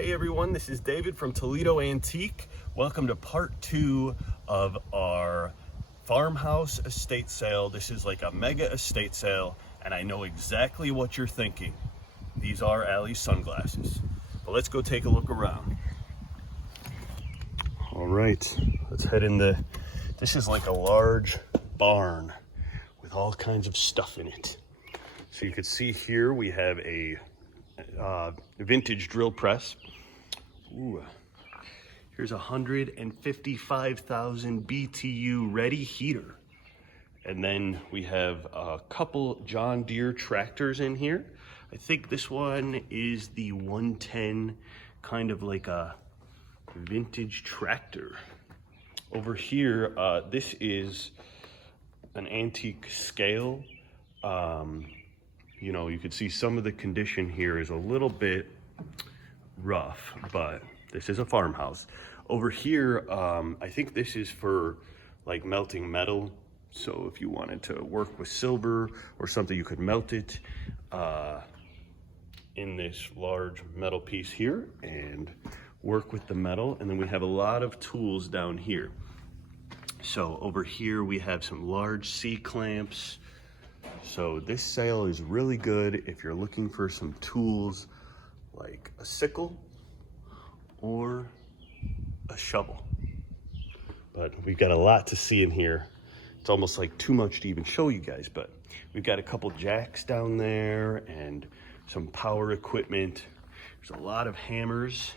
Hey everyone, this is David from Toledo Antique. Welcome to part 2 of our farmhouse estate sale. This is like a mega estate sale, and I know exactly what you're thinking. These are Allie's sunglasses. But let's go take a look around. All right, let's head in this is like a large barn with all kinds of stuff in it. So you can see here we have a vintage drill press. Ooh, here's a 155,000 BTU ready heater. And then we have a couple John Deere tractors in here. I think this one is the 110, kind of like a vintage tractor. Over here, this is an antique scale. You know, you can see some of the condition here is a little bit rough, but this is a farmhouse. Over here, I think this is for like melting metal. So if you wanted to work with silver or something, you could melt it in this large metal piece here and work with the metal. And then we have a lot of tools down here. So over here, we have some large C-clamps. So this sale is really good if you're looking for some tools like a sickle or a shovel. But we've got a lot to see in here. It's almost like too much to even show you guys, but we've got a couple jacks down there and some power equipment. There's a lot of hammers.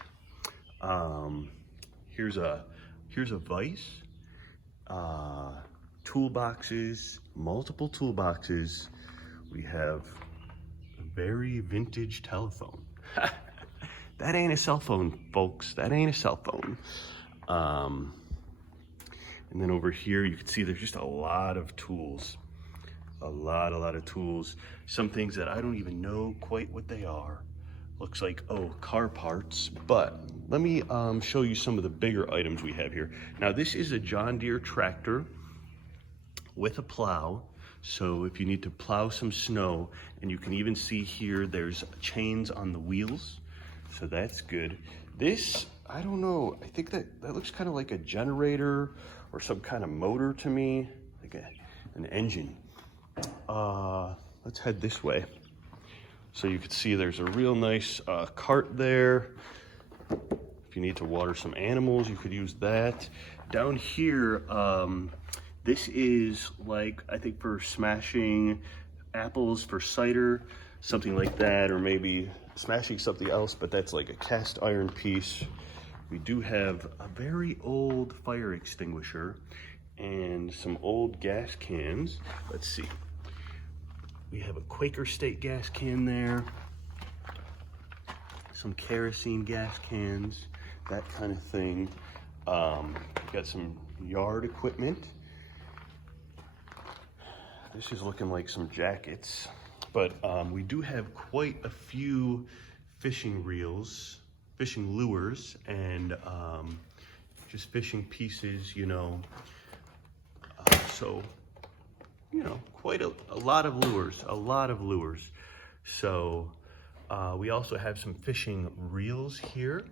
Here's a vise. Toolboxes, multiple toolboxes. We have a very vintage telephone. That ain't a cell phone, folks. That ain't a cell phone. And then over here, you can see there's just a lot of tools. A lot of tools. Some things that I don't even know quite what they are. Looks like, oh, car parts. But let me show you some of the bigger items we have here. Now, this is a John Deere tractor with a plow. So if you need to plow some snow, and you can even see here, there's chains on the wheels. So that's good. This, I don't know, I think that looks kind of like a generator or some kind of motor to me, like an engine. Let's head this way. So you can see there's a real nice cart there. If you need to water some animals, you could use that. Down here, this is like, I think for smashing apples for cider, something like that, or maybe smashing something else, but that's like a cast iron piece. We do have a very old fire extinguisher and some old gas cans. Let's see. We have a Quaker State gas can there, some kerosene gas cans, that kind of thing. We've got some yard equipment. This is looking like some jackets, but we do have quite a few fishing reels, fishing lures, and just fishing pieces, you know. So, you know, quite a lot of lures, So we also have some fishing reels here.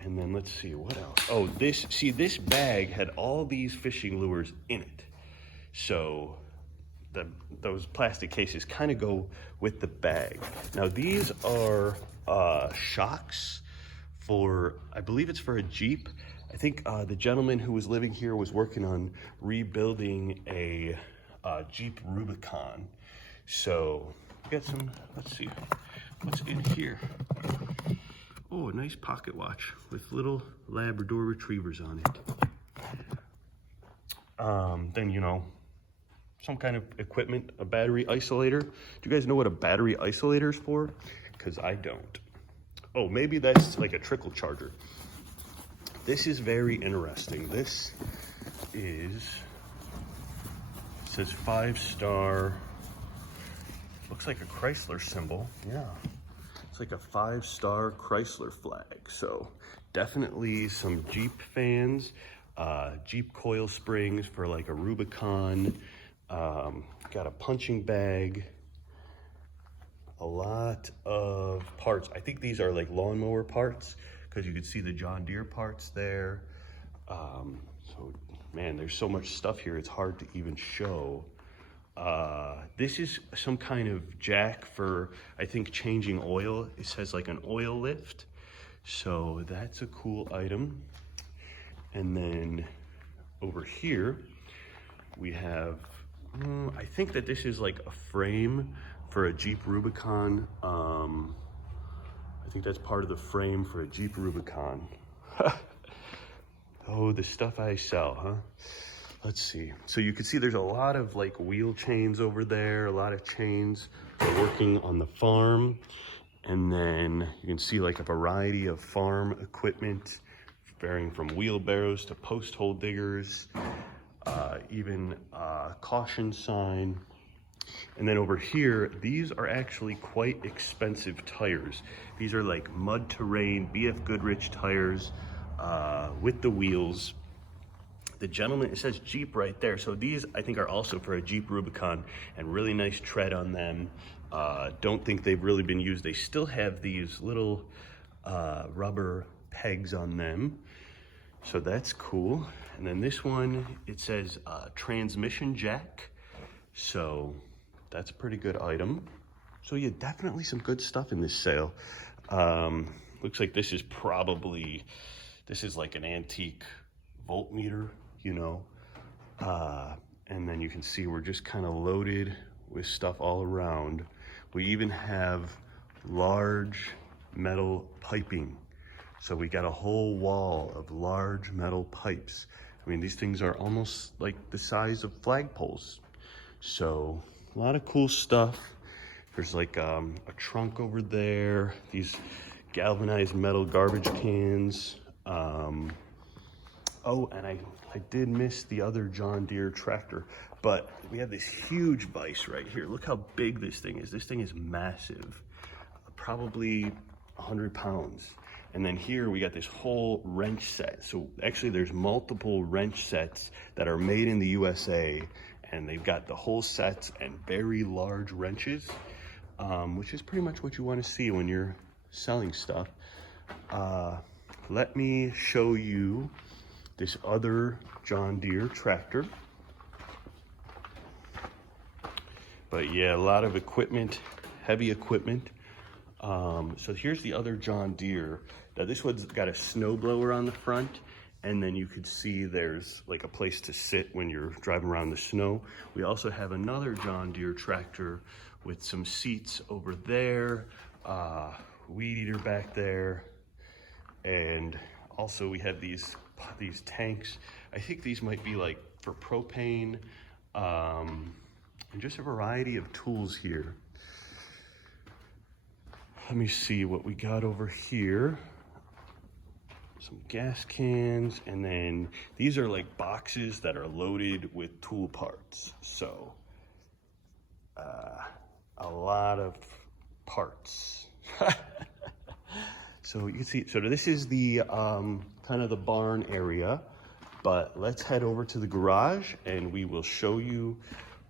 And then let's see, what else? Oh, this bag had all these fishing lures in it. So those plastic cases kind of go with the bag. Now these are shocks for, I believe it's for a Jeep. I think the gentleman who was living here was working on rebuilding a Jeep Rubicon. So we got some, let's see, what's in here? Oh, a nice pocket watch with little Labrador retrievers on it. Then, you know, some kind of equipment, a battery isolator. Do you guys know what a battery isolator is for? Because I don't. Oh, maybe that's like a trickle charger. This is very interesting. This is, it says 5-star, looks like a Chrysler symbol. Yeah, it's like a 5-star Chrysler flag. So definitely some Jeep fans, Jeep coil springs for like a Rubicon, got a punching bag, a lot of parts. I think these are like lawnmower parts because you can see the John Deere parts there. So man, there's so much stuff here, it's hard to even show. This is some kind of jack for, I think, changing oil. It says like an oil lift. So that's a cool item. And then over here, we have, I think that this is like a frame for a Jeep Rubicon. I think that's part of the frame for a Jeep Rubicon. Oh, the stuff I sell, huh? Let's see. So you can see there's a lot of like wheel chains over there, a lot of chains for working on the farm. And then you can see like a variety of farm equipment, varying from wheelbarrows to post hole diggers, even a caution sign. And then over here, these are actually quite expensive tires. These are like mud terrain BF Goodrich tires with the wheels. The gentleman, it says Jeep right there. So these I think are also for a Jeep Rubicon, and really nice tread on them. Don't think they've really been used. They still have these little rubber pegs on them. So that's cool. And then this one, it says transmission jack. So that's a pretty good item. So yeah, definitely some good stuff in this sale. Looks like this is probably, this is like an antique voltmeter, you know. And then you can see we're just kind of loaded with stuff all around. We even have large metal piping. So we got a whole wall of large metal pipes. I mean, these things are almost like the size of flagpoles. So a lot of cool stuff. There's like a trunk over there, these galvanized metal garbage cans. Oh, and I did miss the other John Deere tractor, but we have this huge vise right here. Look how big this thing is. This thing is massive, probably 100 pounds. And then here we got this whole wrench set. So actually there's multiple wrench sets that are made in the USA, and they've got the whole sets and very large wrenches, which is pretty much what you want to see when you're selling stuff. Let me show you this other John Deere tractor. But yeah, a lot of equipment, heavy equipment. So here's the other John Deere. Now this one's got a snowblower on the front, and then you could see there's like a place to sit when you're driving around the snow. We also have another John Deere tractor with some seats over there, weed eater back there, and also we have these tanks. I think these might be like for propane, and just a variety of tools here. Let me see what we got over here. Some gas cans, and then these are like boxes that are loaded with tool parts. So a lot of parts. So you can see, so this is the kind of the barn area, but let's head over to the garage and we will show you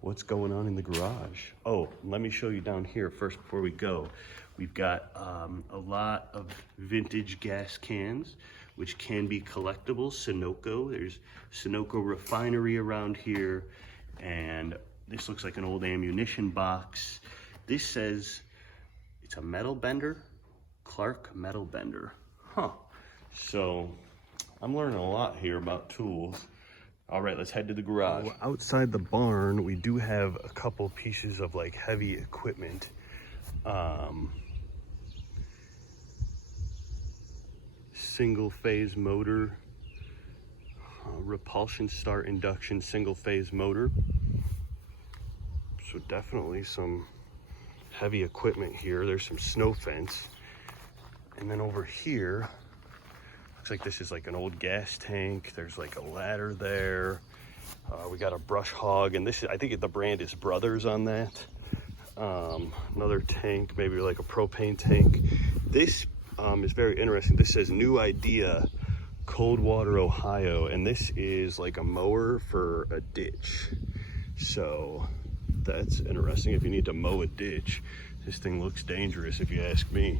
what's going on in the garage. Oh, let me show you down here first before we go. We've got a lot of vintage gas cans, which can be collectible. Sunoco, there's Sunoco refinery around here, and this looks like an old ammunition box. This says it's a metal bender, Clark metal bender. Huh. So I'm learning a lot here about tools. All right, let's head to the garage. Well, outside the barn, we do have a couple pieces of like heavy equipment. Single phase motor, repulsion start induction single phase motor. So definitely some heavy equipment here. There's some snow fence. And then over here, looks like this is like an old gas tank. There's like a ladder there. We got a brush hog, and this is, I think the brand is Brothers on that. Another tank, maybe like a propane tank. This is very interesting. This says New Idea, Coldwater, Ohio, and this is like a mower for a ditch. So that's interesting if you need to mow a ditch. This thing looks dangerous if you ask me.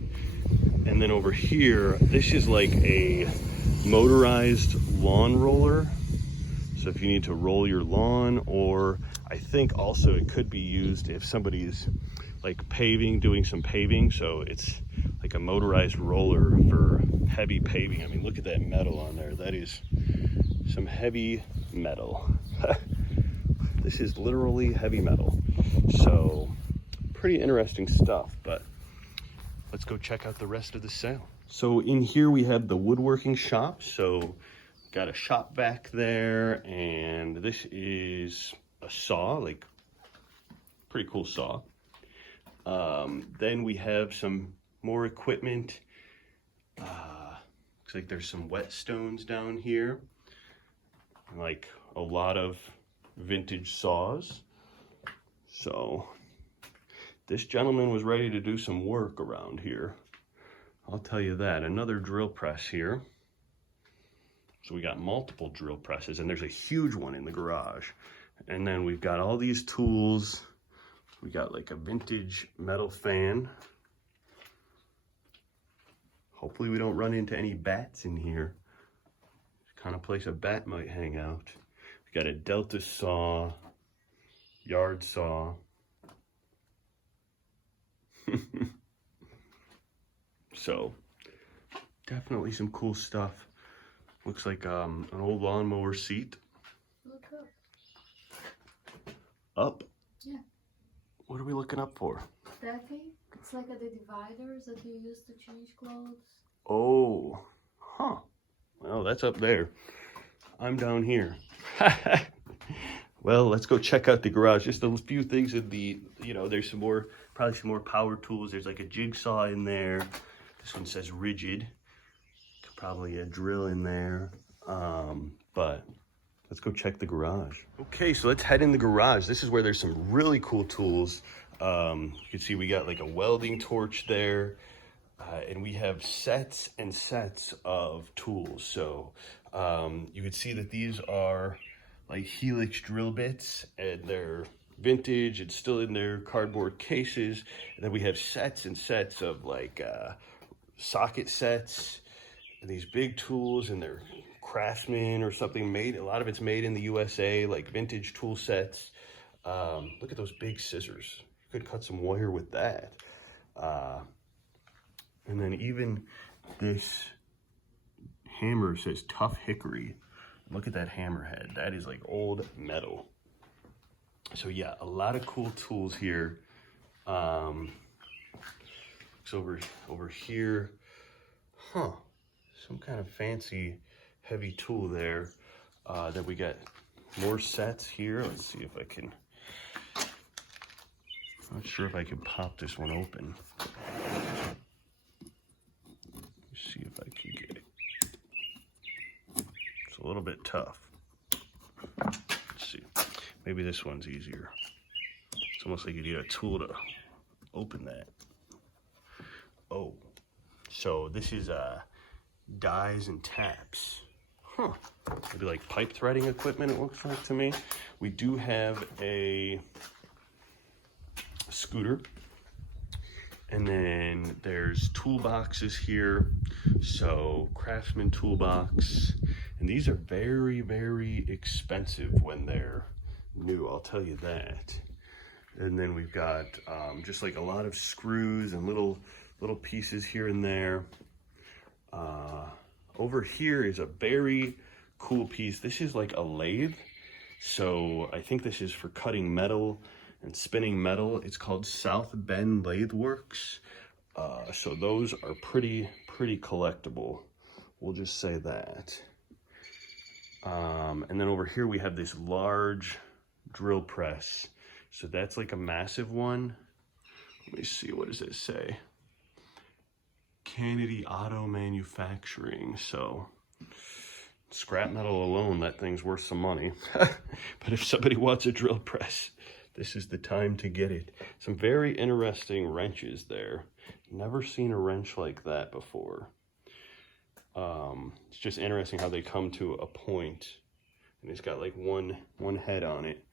And then over here, this is like a motorized lawn roller. So if you need to roll your lawn, or I think also it could be used if somebody's like paving, doing some paving. So it's like a motorized roller for heavy paving. I mean, look at that metal on there. That is some heavy metal. This is literally heavy metal. So pretty interesting stuff, but let's go check out the rest of the sale. So in here we have the Woodworking Shop. So got a shop back there, and this is a saw, like pretty cool saw. Then we have some more equipment. Looks like there's some whetstones down here, like a lot of vintage saws. So this gentleman was ready to do some work around here, I'll tell you that. Another drill press here. So we got multiple drill presses, and there's a huge one in the garage. And then we've got all these tools. We got like a vintage metal fan. Hopefully we don't run into any bats in here. It's kind of place a bat might hang out. We got a Delta saw, yard saw. So definitely some cool stuff. Looks like an old lawnmower seat. Look up. Up? Yeah. What are we looking up for? That thing? It's like the dividers that you use to change clothes. Oh, huh. Well, that's up there. I'm down here. Well, let's go check out the garage. Just a few things in the, there's some more, probably some more power tools. There's like a jigsaw in there. This one says rigid. Could probably a drill in there. But let's go check the garage. Okay, so let's head in the garage. This is where there's some really cool tools. You can see we got like a welding torch there. And we have sets and sets of tools. So you can see that these are like helix drill bits, and they're vintage. It's still in their cardboard cases. And then we have sets and sets of like socket sets and these big tools, and they're Craftsman or something made. A lot of it's made in the USA, like vintage tool sets. Look at those big scissors. You could cut some wire with that. And then even this hammer says tough hickory. Look at that hammerhead. That is like old metal. So yeah, a lot of cool tools here. So over here, some kind of fancy heavy tool there. Then we got more sets here. Let's see if I can, not sure if I can pop this one open. See if I can get it. It's a little bit tough. Let's see. Maybe this one's easier. It's almost like you need a tool to open that. Oh, so this is dies and taps. Maybe like pipe threading equipment, it looks like to me. We do have a scooter. And then there's toolboxes here. So Craftsman toolbox. And these are very, very expensive when they're new, I'll tell you that. And then we've got just like a lot of screws and little pieces here and there. Over here is a very cool piece. This is like a lathe. So I think this is for cutting metal and spinning metal. It's called South Bend Lathe Works. So those are pretty collectible. We'll just say that. And then over here we have this large drill press. So that's like a massive one. Let me see, what does it say? Kennedy Auto Manufacturing. So scrap metal alone, that thing's worth some money. But if somebody wants a drill press, this is the time to get it. Some very interesting wrenches there. Never seen a wrench like that before. It's just interesting how they come to a point, and it's got like one head on it.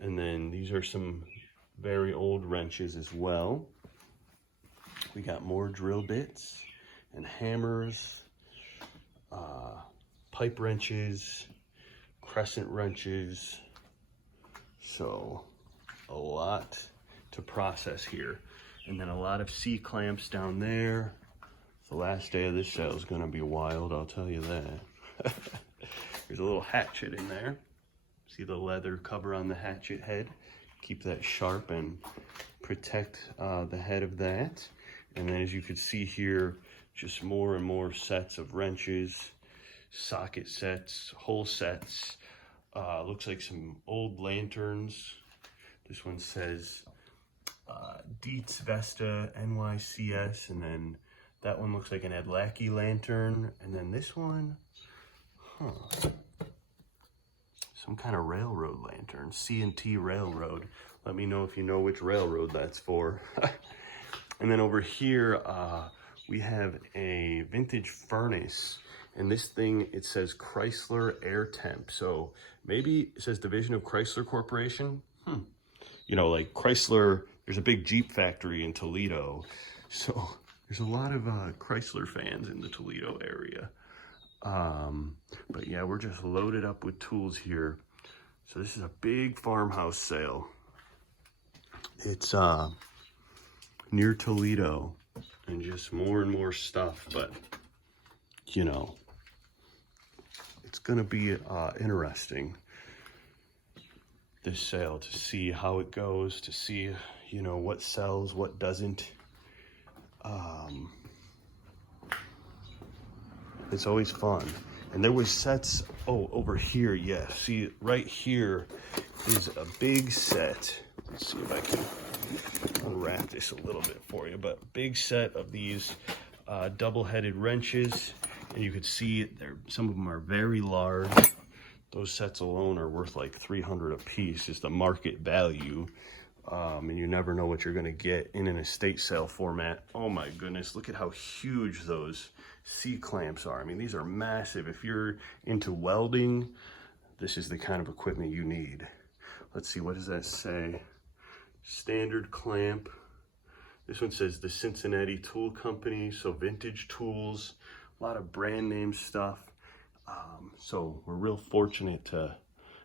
And then these are some very old wrenches as well. We got more drill bits and hammers, pipe wrenches, crescent wrenches. So a lot to process here. And then a lot of C-clamps down there. The last day of this sale is gonna be wild, I'll tell you that. There's a little hatchet in there. See the leather cover on the hatchet head? Keep that sharp and protect the head of that. And then as you can see here, just more and more sets of wrenches, socket sets, hole sets. Looks like some old lanterns. This one says Dietz Vesta NYCS, and then that one looks like an Adlacki lantern, and then this one, some kind of railroad lantern, C&T Railroad. Let me know if you know which railroad that's for. And then over here, we have a vintage furnace, and this thing, it says Chrysler Air Temp. So maybe it says Division of Chrysler Corporation. You know, like Chrysler, there's a big Jeep factory in Toledo. So there's a lot of Chrysler fans in the Toledo area. But yeah, we're just loaded up with tools here. So this is a big farmhouse sale. It's near Toledo, and just more and more stuff, but you know, it's gonna be interesting, this sale, to see how it goes, to see, you know, what sells, what doesn't. It's always fun. And there was sets, oh, over here, yeah. See, right here is a big set. Let's see if I can unwrap this a little bit for you, but big set of these double-headed wrenches. And you can see some of them are very large. Those sets alone are worth like $300 a piece, is the market value. And you never know what you're gonna get in an estate sale format. Oh my goodness, look at how huge those C-clamps are. I mean, these are massive. If you're into welding, this is the kind of equipment you need. Let's see, what does that say? Standard clamp. This one says the Cincinnati Tool Company, so vintage tools, a lot of brand name stuff. So we're real fortunate to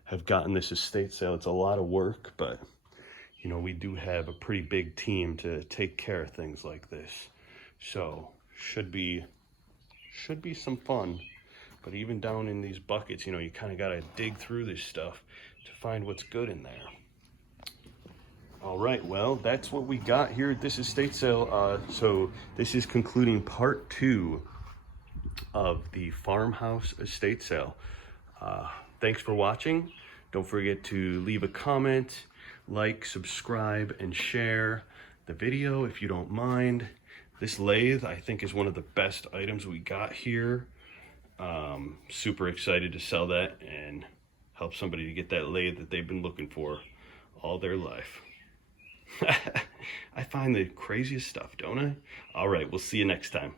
have gotten this estate sale. It's a lot of work, but you know, we do have a pretty big team to take care of things like this. So should be some fun. But even down in these buckets, you know, you kind of got to dig through this stuff to find what's good in there. All right, well, that's what we got here at this estate sale. So this is concluding part 2 of the farmhouse estate sale. Thanks for watching. Don't forget to leave a comment, like, subscribe, and share the video if you don't mind. This lathe, I think, is one of the best items we got here. Super excited to sell that and help somebody to get that lathe that they've been looking for all their life. I find the craziest stuff, don't I? All right, we'll see you next time.